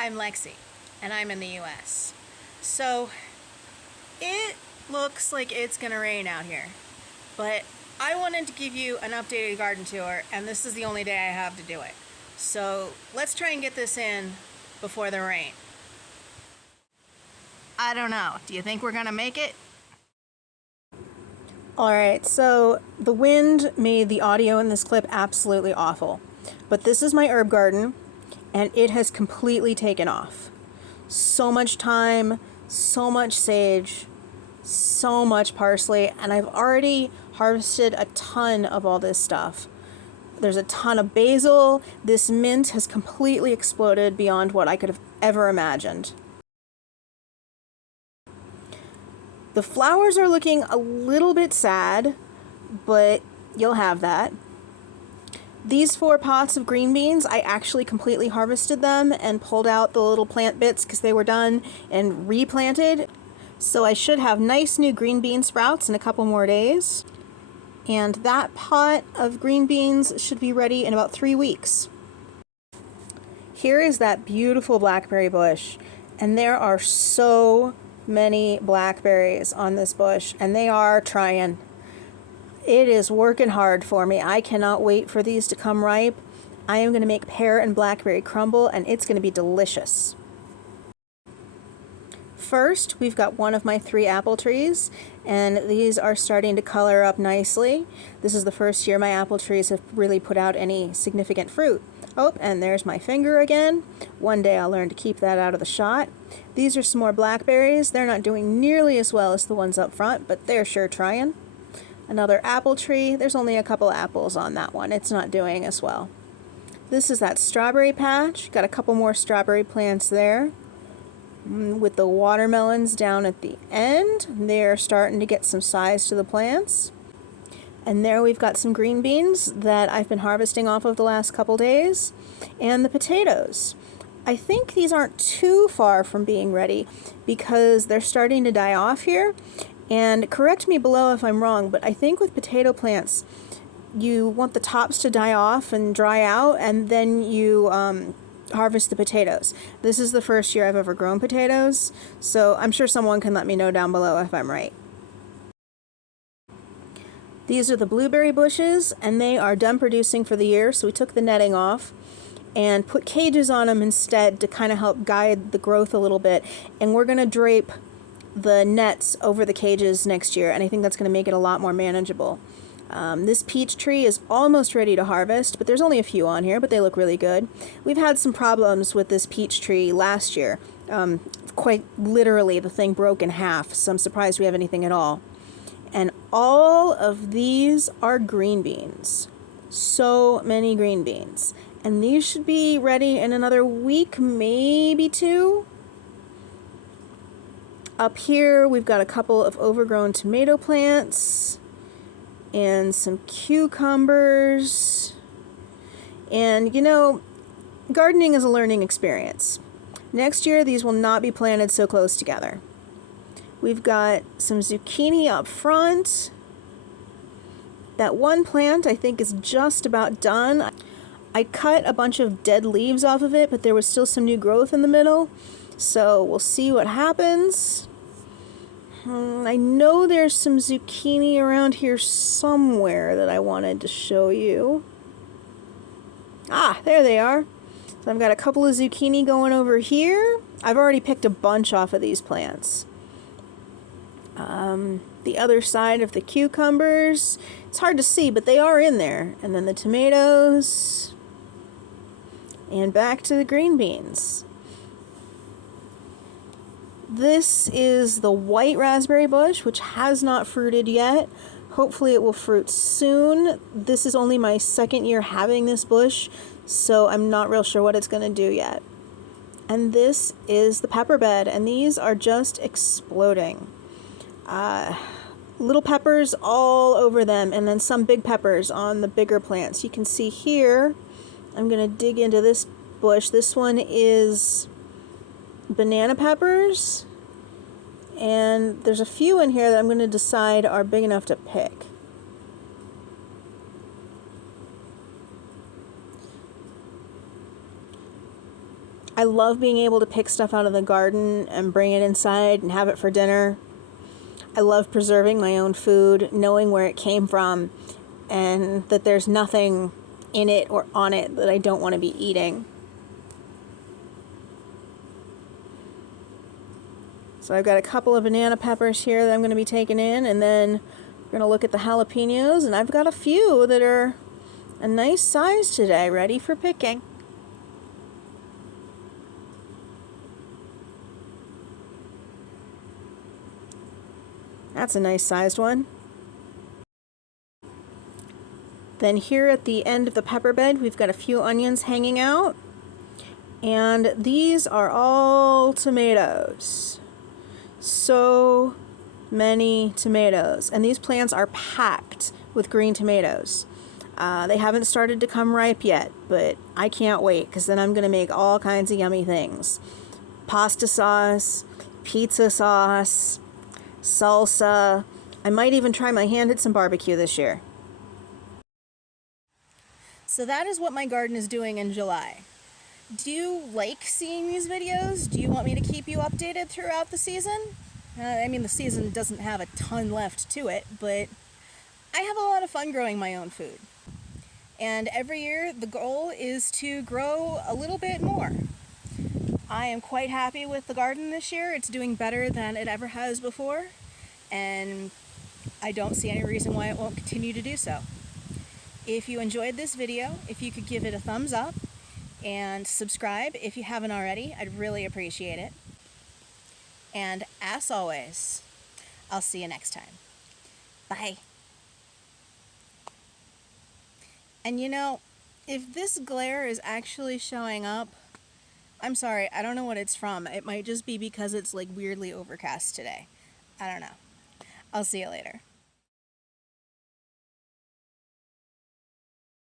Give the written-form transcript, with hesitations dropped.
I'm Lexi, and I'm in the US. So, it looks like it's gonna rain out here, but I wanted to give you an updated garden tour, and this is the only day I have to do it. So, let's try and get this in before the rain. I don't know. Do you think we're gonna make it? Alright, so the wind made the audio in this clip absolutely awful. But this is my herb garden, and it has completely taken off. So much thyme, so much sage, so much parsley, and I've already harvested a ton of all this stuff. There's a ton of basil. This mint has completely exploded beyond what I could have ever imagined. The flowers are looking a little bit sad, but you'll have that. These 4 pots of green beans, I actually completely harvested them and pulled out the little plant bits because they were done and replanted. So I should have nice new green bean sprouts in a couple more days. And that pot of green beans should be ready in about 3 weeks. Here is that beautiful blackberry bush, and there are so many blackberries on this bush, and they are trying. It is working hard for me. I cannot wait for these to come ripe. I am going to make pear and blackberry crumble, and it's going to be delicious. First, we've got one of my 3 apple trees, and these are starting to color up nicely. This is the first year my apple trees have really put out any significant fruit. Oh, and there's my finger again. One day I'll learn to keep that out of the shot. These are some more blackberries. They're not doing nearly as well as the ones up front, but they're sure trying. Another apple tree. There's only a couple apples on that one. It's not doing as well. This is that strawberry patch. Got a couple more strawberry plants there. With the watermelons down at the end, they're starting to get some size to the plants. And there we've got some green beans that I've been harvesting off of the last couple days. And the potatoes. I think these aren't too far from being ready because they're starting to die off here. And correct me below if I'm wrong, but I think with potato plants, you want the tops to die off and dry out, and then you harvest the potatoes. This is the first year I've ever grown potatoes, so I'm sure someone can let me know down below if I'm right. These are the blueberry bushes, and they are done producing for the year, so we took the netting off and put cages on them instead to kind of help guide the growth a little bit. And we're going to drape the nets over the cages next year, and I think that's going to make it a lot more manageable. This peach tree is almost ready to harvest, but there's only a few on here, but they look really good. We've had some problems with this peach tree last year. Quite literally, the thing broke in half, so I'm surprised we have anything at all. And all of these are green beans. So many green beans. And these should be ready in another week, maybe 2. Up here, we've got a couple of overgrown tomato plants and some cucumbers. And you know, gardening is a learning experience. Next year, these will not be planted so close together. We've got some zucchini up front. That one plant I think is just about done. I cut a bunch of dead leaves off of it, but there was still some new growth in the middle. So we'll see what happens. I know there's some zucchini around here somewhere that I wanted to show you. Ah, there they are. So I've got a couple of zucchini going over here. I've already picked a bunch off of these plants. The other side of the cucumbers, it's hard to see, but they are in there. And then the tomatoes. And back to the green beans. This is the white raspberry bush, which has not fruited yet. Hopefully it will fruit soon. This is only my 2nd year having this bush, so I'm not real sure what it's going to do yet. And this is the pepper bed, and these are just exploding. Little peppers all over them, and then some big peppers on the bigger plants. You can see here, I'm going to dig into this bush. This one is banana peppers, and there's a few in here that I'm going to decide are big enough to pick. I love being able to pick stuff out of the garden and bring it inside and have it for dinner. I love preserving my own food, knowing where it came from, and that there's nothing in it or on it that I don't want to be eating. So I've got a couple of banana peppers here that I'm going to be taking in, and then we're going to look at the jalapenos, and I've got a few that are a nice size today, ready for picking. That's a nice sized one. Then here at the end of the pepper bed, we've got a few onions hanging out. And these are all tomatoes. So many tomatoes. And these plants are packed with green tomatoes. They haven't started to come ripe yet, but I can't wait because then I'm going to make all kinds of yummy things. Pasta sauce, pizza sauce, salsa. I might even try my hand at some barbecue this year. So that is what my garden is doing in July. Do you like seeing these videos? Do you want me to keep you updated throughout the season? The season doesn't have a ton left to it, but I have a lot of fun growing my own food. And every year the goal is to grow a little bit more. I am quite happy with the garden this year. It's doing better than it ever has before, and I don't see any reason why it won't continue to do so. If you enjoyed this video, if you could give it a thumbs up and subscribe if you haven't already, I'd really appreciate it. And as always, I'll see you next time. Bye. And if this glare is actually showing up, I'm sorry, I don't know what it's from. It might just be because it's like weirdly overcast today. I don't know. I'll see you later.